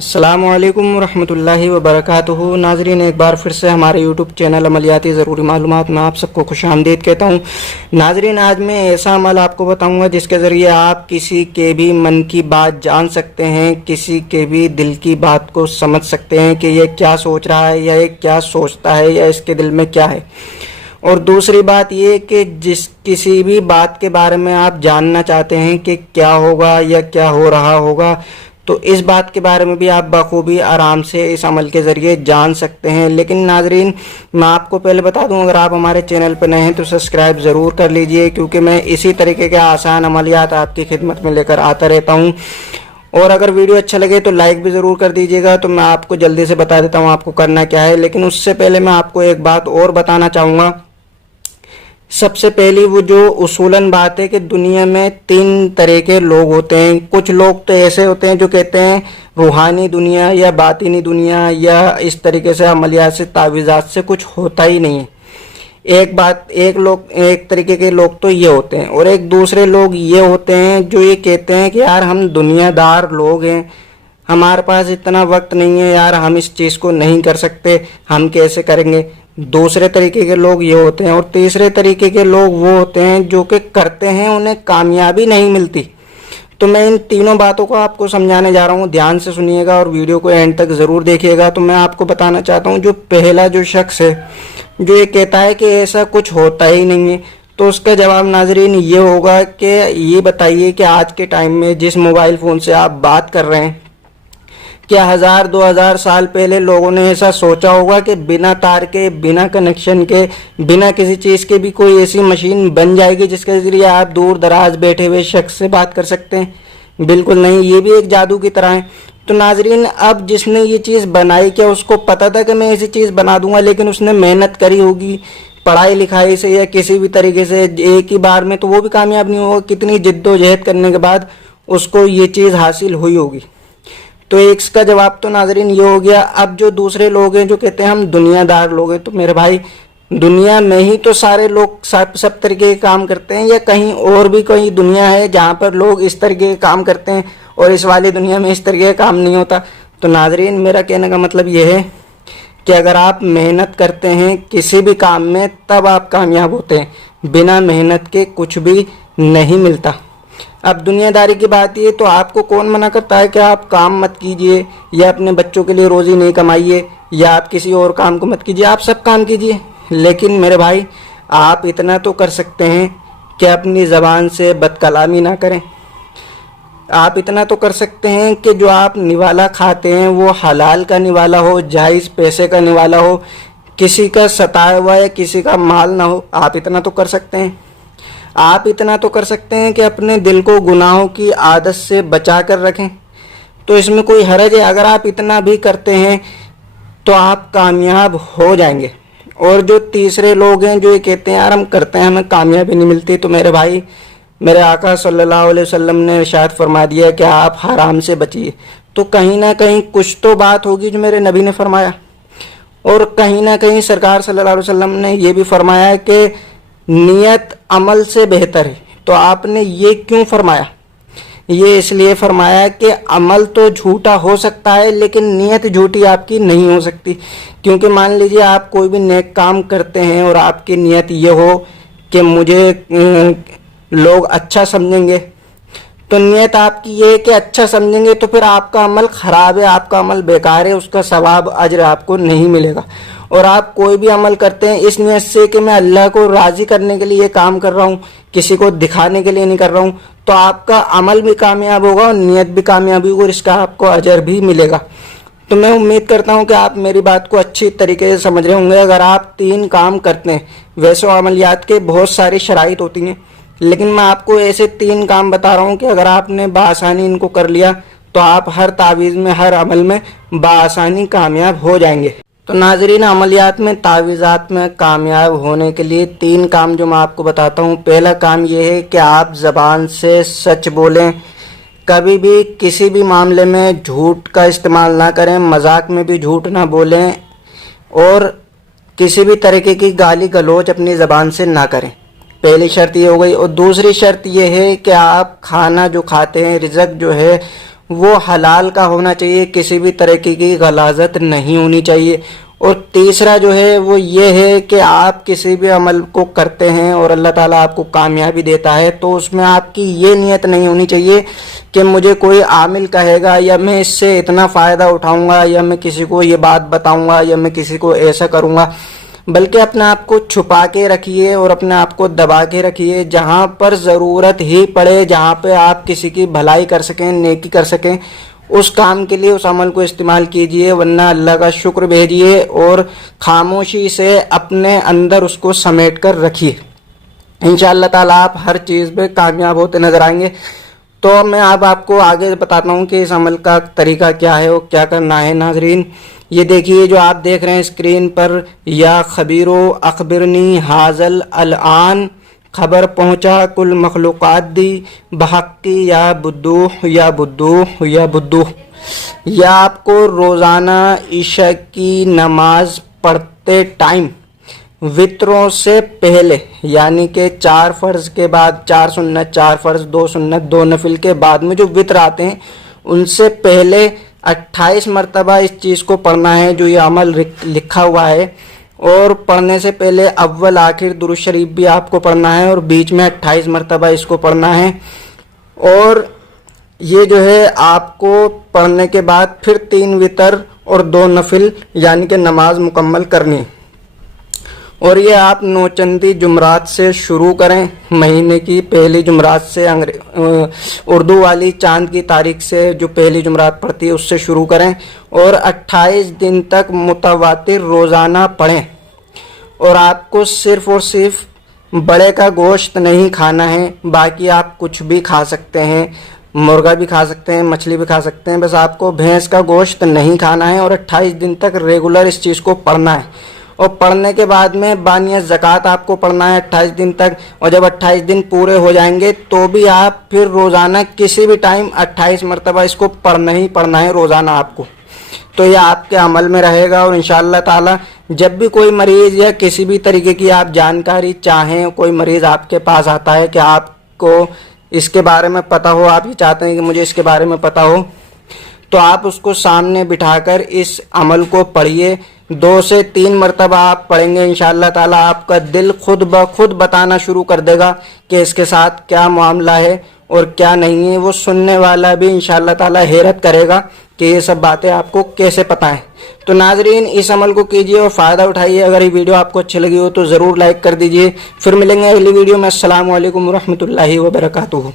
अस्सलामु अलैकुम रहमतुल्लाहि व बरकातुहू। नाजरीन, एक बार फिर से हमारे यूट्यूब चैनल अमलियाती ज़रूरी मालूमात में आप सबको खुशामदीद कहता हूँ। नाजरीन, आज मैं ऐसा अमल आपको बताऊँगा जिसके ज़रिए आप किसी के भी मन की बात जान सकते हैं, किसी के भी दिल की बात को समझ सकते हैं कि ये क्या सोच रहा है या ये क्या सोचता है या इसके दिल में क्या है। और दूसरी बात ये कि किसी भी बात के बारे में आप जानना चाहते हैं कि क्या होगा या क्या हो रहा होगा, तो इस बात के बारे में भी आप बखूबी आराम से इस अमल के ज़रिए जान सकते हैं। लेकिन नाजरीन, मैं आपको पहले बता दूं, अगर आप हमारे चैनल पर नए हैं तो सब्सक्राइब ज़रूर कर लीजिए, क्योंकि मैं इसी तरीके के आसान अमलियात आपकी खिदमत में लेकर आता रहता हूं। और अगर वीडियो अच्छा लगे तो लाइक भी ज़रूर कर दीजिएगा। तो मैं आपको जल्दी से बता देता हूँ आपको करना क्या है। लेकिन उससे पहले मैं आपको एक बात और बताना चाहूँगा। सबसे पहली वो जो उसूलन बात है कि दुनिया में तीन तरह के लोग होते हैं। कुछ लोग तो ऐसे होते हैं जो कहते हैं रूहानी दुनिया या बातिनी दुनिया या इस तरीके से अमलियात से तावीज़ात से कुछ होता ही नहीं है। एक तरीके के लोग तो ये होते हैं, और एक दूसरे लोग ये होते हैं जो ये कहते हैं कि यार हम दुनियादार लोग हैं, हमारे पास इतना वक्त नहीं है यार, हम इस चीज़ को नहीं कर सकते, हम कैसे करेंगे। दूसरे तरीके के लोग ये होते हैं। और तीसरे तरीके के लोग वो होते हैं जो कि करते हैं, उन्हें कामयाबी नहीं मिलती। तो मैं इन तीनों बातों को आपको समझाने जा रहा हूँ, ध्यान से सुनिएगा और वीडियो को एंड तक ज़रूर देखिएगा। तो मैं आपको बताना चाहता हूँ, जो पहला जो शख्स है जो ये कहता है कि ऐसा कुछ होता ही नहीं है, तो उसका जवाब नाजरीन ये होगा कि ये बताइए कि आज के टाइम में जिस मोबाइल फ़ोन से आप बात कर रहे हैं, क्या 1000-2000 साल पहले लोगों ने ऐसा सोचा होगा कि बिना तार के, बिना कनेक्शन के, बिना किसी चीज़ के भी कोई ऐसी मशीन बन जाएगी जिसके ज़रिए आप दूर दराज बैठे हुए शख्स से बात कर सकते हैं? बिल्कुल नहीं, ये भी एक जादू की तरह है। तो नाजरीन, अब जिसने ये चीज़ बनाई, क्या उसको पता था कि मैं ऐसी चीज़ बना दूंगा? लेकिन उसने मेहनत करी होगी पढ़ाई लिखाई से या किसी भी तरीके से एक ही बार में, तो वो भी कामयाब नहीं होगा। कितनी जिद्दोजहद करने के बाद उसको ये चीज़ हासिल हुई होगी। तो एक का जवाब तो नाजरीन ये हो गया। अब जो दूसरे लोग हैं जो कहते हैं हम दुनियादार लोग हैं, तो मेरे भाई, दुनिया में ही तो सारे लोग सब तरीके के काम करते हैं, या कहीं और भी कोई दुनिया है जहाँ पर लोग इस तरीके के काम करते हैं और इस वाली दुनिया में इस तरीके का काम नहीं होता? तो नाजरीन, मेरा कहने का मतलब ये है कि अगर आप मेहनत करते हैं किसी भी काम में, तब आप कामयाब होते हैं। बिना मेहनत के कुछ भी नहीं मिलता। अब दुनियादारी की बात ये, तो आपको कौन मना करता है कि आप काम मत कीजिए या अपने बच्चों के लिए रोज़ी नहीं कमाइए या आप किसी और काम को मत कीजिए? आप सब काम कीजिए। लेकिन मेरे भाई, आप इतना तो कर सकते हैं कि अपनी ज़बान से बदकलामी ना करें। आप इतना तो कर सकते हैं कि जो आप निवाला खाते हैं वो हलाल का निवाला हो, जायज़ पैसे का निवाला हो, किसी का सताया हुआ या किसी का माल ना हो। आप इतना तो कर सकते हैं। आप इतना तो कर सकते हैं कि अपने दिल को गुनाहों की आदत से बचा कर रखें। तो इसमें कोई हरज है? अगर आप इतना भी करते हैं तो आप कामयाब हो जाएंगे। और जो तीसरे लोग हैं जो ये कहते हैं यार हम करते हैं, हमें कामयाबी नहीं मिलती, तो मेरे भाई, मेरे आका सल्लल्लाहु अलैहि वसल्लम ने इरशाद फरमा दिया कि आप हराम से बचिए। तो कहीं ना कहीं कुछ तो बात होगी जो मेरे नबी ने फरमाया, और कहीं ना कहीं सरकार सल्लल्लाहु अलैहि वसल्लम ने ये भी फरमाया कि नियत अमल से बेहतर है। तो आपने ये क्यों फरमाया? ये इसलिए फरमाया कि अमल तो झूठा हो सकता है लेकिन नियत झूठी आपकी नहीं हो सकती। क्योंकि मान लीजिए आप कोई भी नेक काम करते हैं और आपकी नियत ये हो कि मुझे लोग अच्छा समझेंगे, तो नियत आपकी ये है कि अच्छा समझेंगे, तो फिर आपका अमल ख़राब है, आपका अमल बेकार है, उसका सवाब अजर आपको नहीं मिलेगा। और आप कोई भी अमल करते हैं इस नियत से कि मैं अल्लाह को राज़ी करने के लिए ये काम कर रहा हूँ, किसी को दिखाने के लिए नहीं कर रहा हूँ, तो आपका अमल भी कामयाब होगा और नियत भी कामयाब होगी और इसका आपको अजर भी मिलेगा। तो मैं उम्मीद करता हूँ कि आप मेरी बात को अच्छी तरीके से समझ रहे होंगे। अगर आप तीन काम करते हैं, वैसे अमलियात के बहुत सारी शराइत होती हैं, लेकिन मैं आपको ऐसे तीन काम बता रहा हूँ कि अगर आपने बासानी इनको कर लिया तो आप हर तावीज़ में, हर अमल में बासानी कामयाब हो जाएंगे। तो नाजरीन, अमलियात में, तावीज़ात में कामयाब होने के लिए तीन काम जो मैं आपको बताता हूँ। पहला काम यह है कि आप ज़बान से सच बोलें, कभी भी किसी भी मामले में झूठ का इस्तेमाल ना करें, मजाक में भी झूठ ना बोलें, और किसी भी तरीके की गाली गलौज अपनी ज़बान से ना करें। पहली शर्त ये हो गई। और दूसरी शर्त ये है कि आप खाना जो खाते हैं, रिज़्क जो है, وہ حلال کا ہونا چاہیے، کسی بھی طریقے کی غلاظت نہیں ہونی چاہیے۔ اور تیسرا جو ہے وہ یہ ہے کہ آپ کسی بھی عمل کو کرتے ہیں اور اللہ تعالیٰ آپ کو کامیابی دیتا ہے تو اس میں آپ کی یہ نیت نہیں ہونی چاہیے کہ مجھے کوئی عامل کہے گا یا میں اس سے اتنا فائدہ اٹھاؤں گا یا میں کسی کو یہ بات بتاؤں گا یا میں کسی کو ایسا کروں گا، بلکہ اپنے آپ کو چھپا کے رکھیے اور اپنے آپ کو دبا کے رکھیے۔ جہاں پر ضرورت ہی پڑے، جہاں پہ آپ کسی کی بھلائی کر سکیں، نیکی کر سکیں، اس کام کے لیے اس عمل کو استعمال کیجئے، ورنہ اللہ کا شکر بھیجیے اور خاموشی سے اپنے اندر اس کو سمیٹ کر رکھیے۔ انشاءاللہ تعالیٰ آپ ہر چیز پہ کامیاب ہوتے نظر آئیں گے۔ تو میں اب آپ کو آگے بتاتا ہوں کہ اس عمل کا طریقہ کیا ہے اور کیا کرنا ہے۔ ناظرین یہ دیکھیے جو آپ دیکھ رہے ہیں اسکرین پر، یا خبیرو اخبرنی حاضل الان، خبر پہنچا کل مخلوقات دی بحقی یا بدوح یا بدوح یا بدوح۔ یا آپ کو روزانہ عشاء کی نماز پڑھتے ٹائم وطروں سے پہلے، یعنی کہ 4 فرض کے بعد 4 سنت، 4 فرض 2 سنت 2 نفل کے بعد میں جو وطر آتے ہیں ان سے پہلے 28 مرتبہ اس چیز کو پڑھنا ہے جو یہ عمل لکھا ہوا ہے۔ اور پڑھنے سے پہلے اول آخر درود شریف بھی آپ کو پڑھنا ہے اور بیچ میں 28 مرتبہ اس کو پڑھنا ہے۔ اور یہ جو ہے آپ کو پڑھنے کے بعد پھر 3 وطر اور 2 نفل یعنی کہ نماز مکمل کرنی۔ اور یہ آپ نوچندی جمعرات سے شروع کریں، مہینے کی پہلی جمعرات سے، اردو والی چاند کی تاریخ سے جو پہلی جمعرات پڑتی ہے اس سے شروع کریں اور 28 دن تک متواتر روزانہ پڑھیں۔ اور آپ کو صرف اور صرف بڑے کا گوشت نہیں کھانا ہے، باقی آپ کچھ بھی کھا سکتے ہیں، مرغا بھی کھا سکتے ہیں، مچھلی بھی کھا سکتے ہیں، بس آپ کو بھینس کا گوشت نہیں کھانا ہے اور 28 دن تک ریگولر اس چیز کو پڑھنا ہے۔ اور پڑھنے کے بعد میں بانیہ زکوٰۃ آپ کو پڑھنا ہے 28 دن تک، اور جب 28 دن پورے ہو جائیں گے تو بھی آپ پھر روزانہ کسی بھی ٹائم 28 مرتبہ اس کو پڑھنا ہی پڑھنا ہے روزانہ آپ کو۔ تو یہ آپ کے عمل میں رہے گا۔ اور انشاءاللہ تعالی جب بھی کوئی مریض یا کسی بھی طریقے کی آپ جانکاری چاہیں، کوئی مریض آپ کے پاس آتا ہے کہ آپ کو اس کے بارے میں پتہ ہو، آپ یہ چاہتے ہیں کہ مجھے اس کے بارے میں پتہ ہو، تو آپ اس کو سامنے بٹھا کر اس عمل کو پڑھیے۔ 2 سے 3 مرتبہ آپ پڑھیں گے، انشاءاللہ تعالیٰ آپ کا دل خود بخود بتانا شروع کر دے گا کہ اس کے ساتھ کیا معاملہ ہے اور کیا نہیں ہے۔ وہ سننے والا بھی انشاءاللہ تعالیٰ حیرت کرے گا کہ یہ سب باتیں آپ کو کیسے پتہ ہیں۔ تو ناظرین اس عمل کو کیجئے اور فائدہ اٹھائیے۔ اگر یہ ویڈیو آپ کو اچھی لگی ہو تو ضرور لائک کر دیجئے۔ پھر ملیں گے اگلی ویڈیو میں۔ السلام علیکم ورحمۃ اللہ وبرکاتہ۔